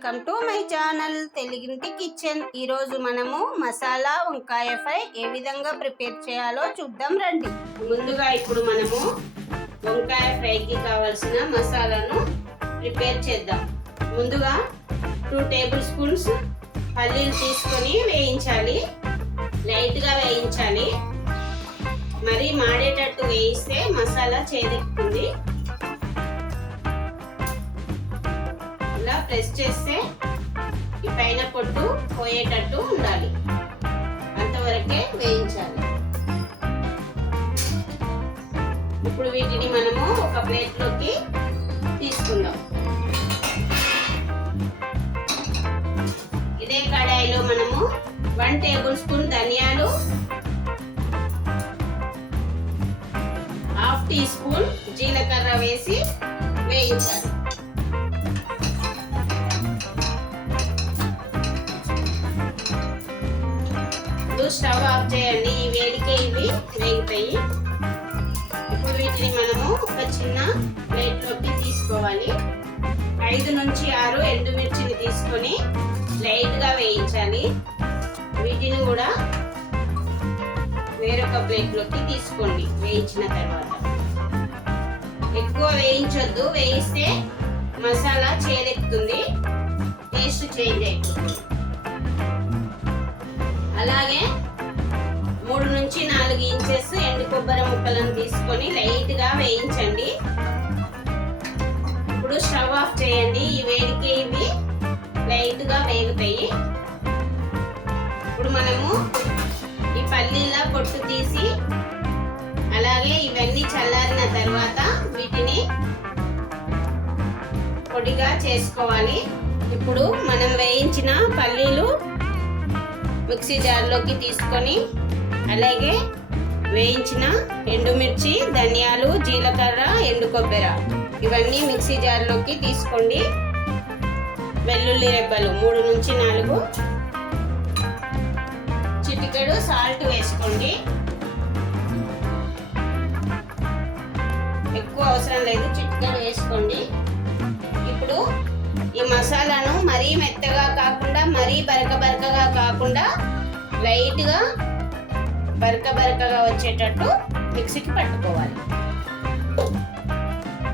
Welcome to my channel తెలుగింటి kitchen. ఈరోజు మనము మసాలా వంకాయ ఫ్రై ఏ విధంగా ప్రిపేర్ చేయాలో చూద్దాం రండి. ముందుగా ఇప్పుడు మనము వంకాయ ఫ్రైకి కావాల్సిన మసాలాను ప్రిపేర్ చేద్దాం. ముందుగా 2 టేబుల్ స్పూన్స్ పల్లీలు తీసుకొని వేయించాలి. లైట్గా వేయించాలి, మరి మాడేటట్టు వేయిస్తే మసాలా చేదెక్కుతుంది. ఇలా ప్రెస్ చేస్తే ఈ పైన పొట్టు పోయేటట్టు ఉండాలి, అంతవరకే వేయించాలి. ఇప్పుడు వీటిని మనము ఒక ప్లేట్లోకి తీసుకుందాం. ఇదే కడాయిలో మనము 1 టేబుల్ స్పూన్ ధనియాలు, 1/2 టీ స్పూన్ జీలకర్ర వేసి వేయించాలి. స్టవ్ ఆఫ్ చేయండి. ఈ వేడికే ఇవి వేగుతాయి. ఇప్పుడు వీటిని మనము ఒక చిన్న ప్లేట్లోకి తీసుకోవాలి. 5 నుంచి 6 ఎండుమిర్చిని తీసుకొని లైట్గా వేయించాలి. వీటిని కూడా వేరొక ప్లేట్లోకి తీసుకోండి. వేయించిన తర్వాత ఎక్కువ వేయించొద్దు, వేయిస్తే మసాలా చేదెక్కుతుంది, టేస్ట్ చేంజ్ అయిపోతుంది. అలాగే 3 నుంచి 4 ఇంచెస్ ఎండు కొబ్బరి ముక్కలను తీసుకొని లైట్గా వేయించండి. ఇప్పుడు స్టవ్ ఆఫ్ చేయండి. ఈ వేడికి ఇవి లైట్గా వేగుతాయి. ఇప్పుడు మనము ఈ పల్లీల పొట్టు తీసి, అలాగే ఇవన్నీ చల్లారిన తర్వాత వీటిని పొడిగా చేసుకోవాలి. ఇప్పుడు మనం వేయించిన పల్లీలు మిక్సీ జార్లోకి తీసుకొని, అలాగే వేయించిన ఎండుమిర్చి, ధనియాలు, జీలకర్ర, ఎండు కొబ్బరి ఇవన్నీ మిక్సీ జార్లోకి తీసుకోండి. వెల్లుల్లి రెబ్బలు 3 నుంచి 4, చిటికెడు సాల్ట్ వేసుకోండి. ఎక్కువ అవసరం లేదు, చిటికెడు వేసుకోండి. ఇప్పుడు ఈ మసాలాను మరీ మెత్తగా కాకుండా, మరీ బరకగా కాకుండా లైట్గా బరకగా వచ్చేటట్టు మిక్సీకి పట్టుకోవాలి.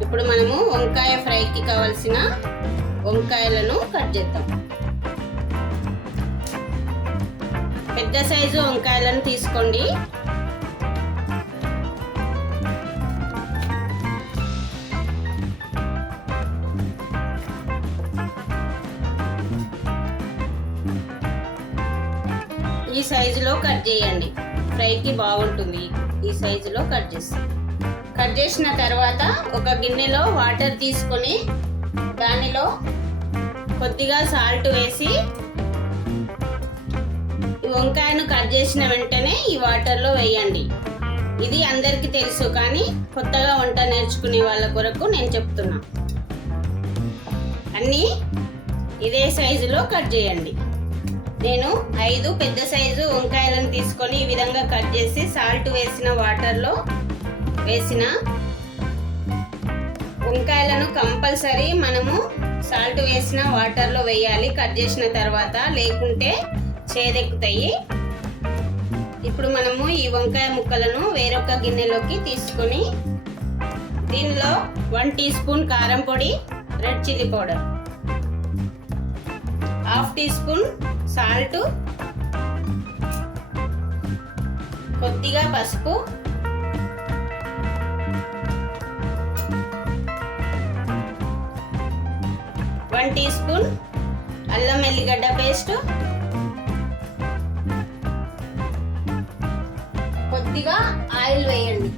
ఇప్పుడు మనము వంకాయ ఫ్రైకి కావాల్సిన వంకాయలను కట్ చేద్దాం. పెద్ద సైజు వంకాయలను తీసుకోండి. ఈ సైజులో కట్ చేయండి, ఫ్రైకి బాగుంటుంది. ఈ సైజులో కట్ చేస్తాం. కట్ చేసిన తర్వాత ఒక గిన్నెలో వాటర్ తీసుకొని దానిలో కొద్దిగా సాల్ట్ వేసి, ఈ వంకాయను కట్ చేసిన వెంటనే ఈ వాటర్లో వేయండి. ఇది అందరికీ తెలుసు, కానీ కొత్తగా వంట నేర్చుకునే వాళ్ళ కొరకు నేను చెప్తున్నా. అన్నీ ఇదే సైజులో కట్ చేయండి. నేను 5 పెద్ద సైజు వంకాయలను తీసుకొని ఈ విధంగా కట్ చేసి సాల్ట్ వేసిన వాటర్లో వేసిన వంకాయలను కంపల్సరీ మనము సాల్ట్ వేసిన వాటర్లో వేయాలి కట్ చేసిన తర్వాత, లేకుంటే చేదెక్కుతాయి. ఇప్పుడు మనము ఈ వంకాయ ముక్కలను వేరొక గిన్నెలోకి తీసుకొని దీనిలో 1 టీ స్పూన్ కారం పొడి, red chilli powder, 1/2 teaspoon salt, కొద్దిగా పసుపు, వన్ టీ స్పూన్ అల్లం ఎల్లిగడ్డ పేస్ట్, కొద్దిగా ఆయిల్ వేయండి.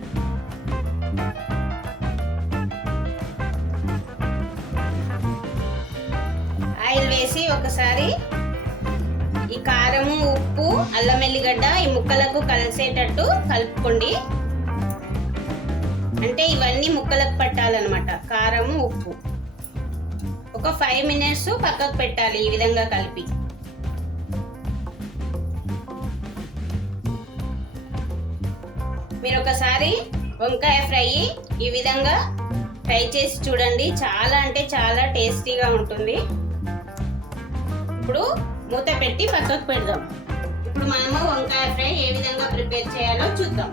ఆయిల్ వేసి ఒకసారి ఈ కారము, ఉప్పు, అల్లం ఎల్లిగడ్డ ఈ ముక్కలకు కలిసేటట్టు కలుపుకోండి. అంటే ఇవన్నీ ముక్కలకు పట్టాలన్నమాట, కారము, ఉప్పు. ఒక 5 మినిట్స్ పక్కకు పెట్టాలి ఈ విధంగా కలిపి. మీరు ఒకసారి వంకాయ ఫ్రై ఈ విధంగా ట్రై చేసి చూడండి. చాలా అంటే చాలా టేస్టీగా ఉంటుంది. ఇప్పుడు మూత పెట్టి పక్కకు పెడదాం. ఇప్పుడు మనము వంకాయ ఫ్రై ఏ విధంగా ప్రిపేర్ చేయాలో చూద్దాం.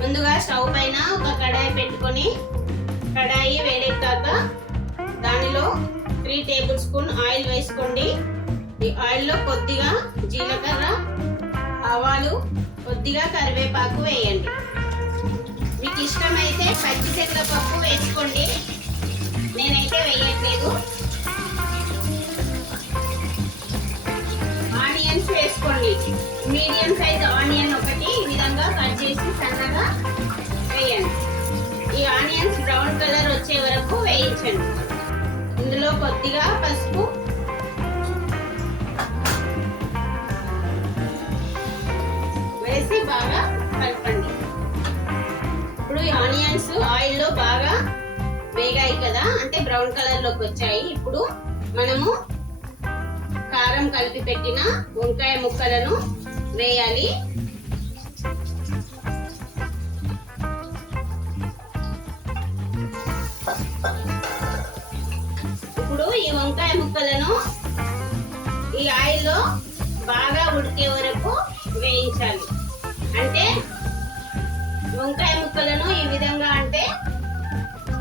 ముందుగా స్టవ్ పైన ఒక కడాయి పెట్టుకొని కడాయి వేడెక్కాక దానిలో 3 టేబుల్ స్పూన్ ఆయిల్ వేసుకోండి. ఈ ఆయిల్లో కొద్దిగా జీలకర్ర, ఆవాలు, కొద్దిగా కరివేపాకు వేయండి. మీకు ఇష్టమైతే పచ్చి శనగపప్పు వేసుకోండి, నేనైతే వేయట్లేదు. ఆనియన్స్ వేసుకోండి. మీడియం సైజ్ ఆనియన్ ఒకటి ఈ విధంగా కట్ చేసి సన్నగా వేయండి. ఈ ఆనియన్స్ బ్రౌన్ కలర్ వచ్చే వరకు వేయించండి. ఇందులో కొద్దిగా పసుపు, వేసి బాగా కలపండి. ఇప్పుడు ఈ ఆనియన్స్ ఆయిల్లో బాగా వేగాయి కదా, అంటే బ్రౌన్ కలర్ లోకి వచ్చాయి. ఇప్పుడు మనము కారం కలిపి పెట్టిన వంకాయ ముక్కలను వేయాలి. ఇప్పుడు ఈ వంకాయ ముక్కలను ఈ ఆయిల్లో బాగా ఉడికే వరకు వేయించాలి. అంటే వంకాయ ముక్కలను ఈ విధంగా అంటే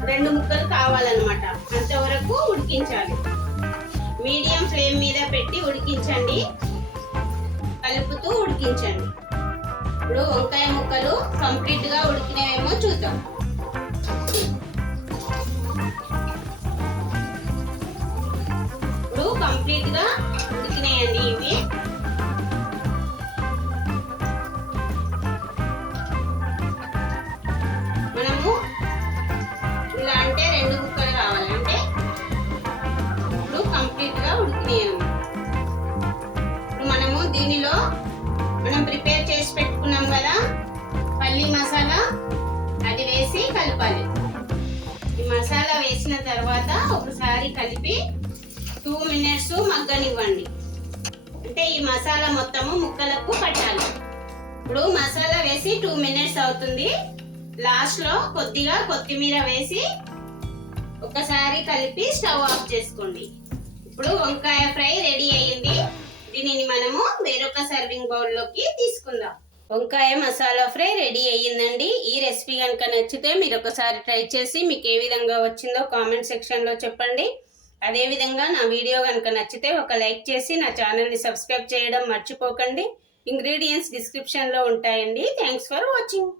2 ముక్కలు కావాలన్నమాట, అంతవరకు ఉడికించాలి. మీడియం ఫ్లేమ్ మీద పెట్టి ఉడికించండి, కలుపుతూ ఉడికించండి. ఇప్పుడు వంకాయ ముక్కలు కంప్లీట్ గా ఉడికినవేమో చూద్దాం. ఇప్పుడు కంప్లీట్ గా ఉడికినాయండి ఇవి. మనము ఇలా అంటే 2 ముక్కలు కావాలంటే ఇప్పుడు కంప్లీట్ గా ఉడికినాయి. ఇప్పుడు మనము దీనిలో మనం ప్రిపేర్ చేసి పెట్టుకున్నాం కదా పల్లి మసాలా, అది వేసి కలపాలి. ఈ మసాలా వేసిన తర్వాత ఒకసారి కలిపి 2 మినిట్స్ మగ్గనివ్వండి. అంటే ఈ మసాలా మొత్తము ముక్కలకు పట్టాలి. ఇప్పుడు మసాలా వేసి 2 మినిట్స్ అవుతుంది. లాస్ట్ లో కొద్దిగా కొత్తిమీర వేసి ఒకసారి కలిపి స్టవ్ ఆఫ్ చేసుకోండి. ఇప్పుడు వంకాయ ఫ్రై రెడీ అయ్యింది. దీనిని మనము వేరొక సర్వింగ్ బౌల్ లోకి తీసుకుందాం. వంకాయ మసాలా ఫ్రై రెడీ అయ్యిందండి. ఈ రెసిపీ కనుక నచ్చితే మీరు ఒకసారి ట్రై చేసి మీకు ఏ విధంగా వచ్చిందో కామెంట్ సెక్షన్ లో చెప్పండి. అదే విధంగా నా వీడియో కనుక నచ్చితే ఒక లైక్ చేసి నా ఛానల్ ని సబ్స్క్రైబ్ చేయడం మర్చిపోకండి. ఇంగ్రీడియంట్స్ డిస్క్రిప్షన్ లో ఉంటాయండి. Thanks for watching.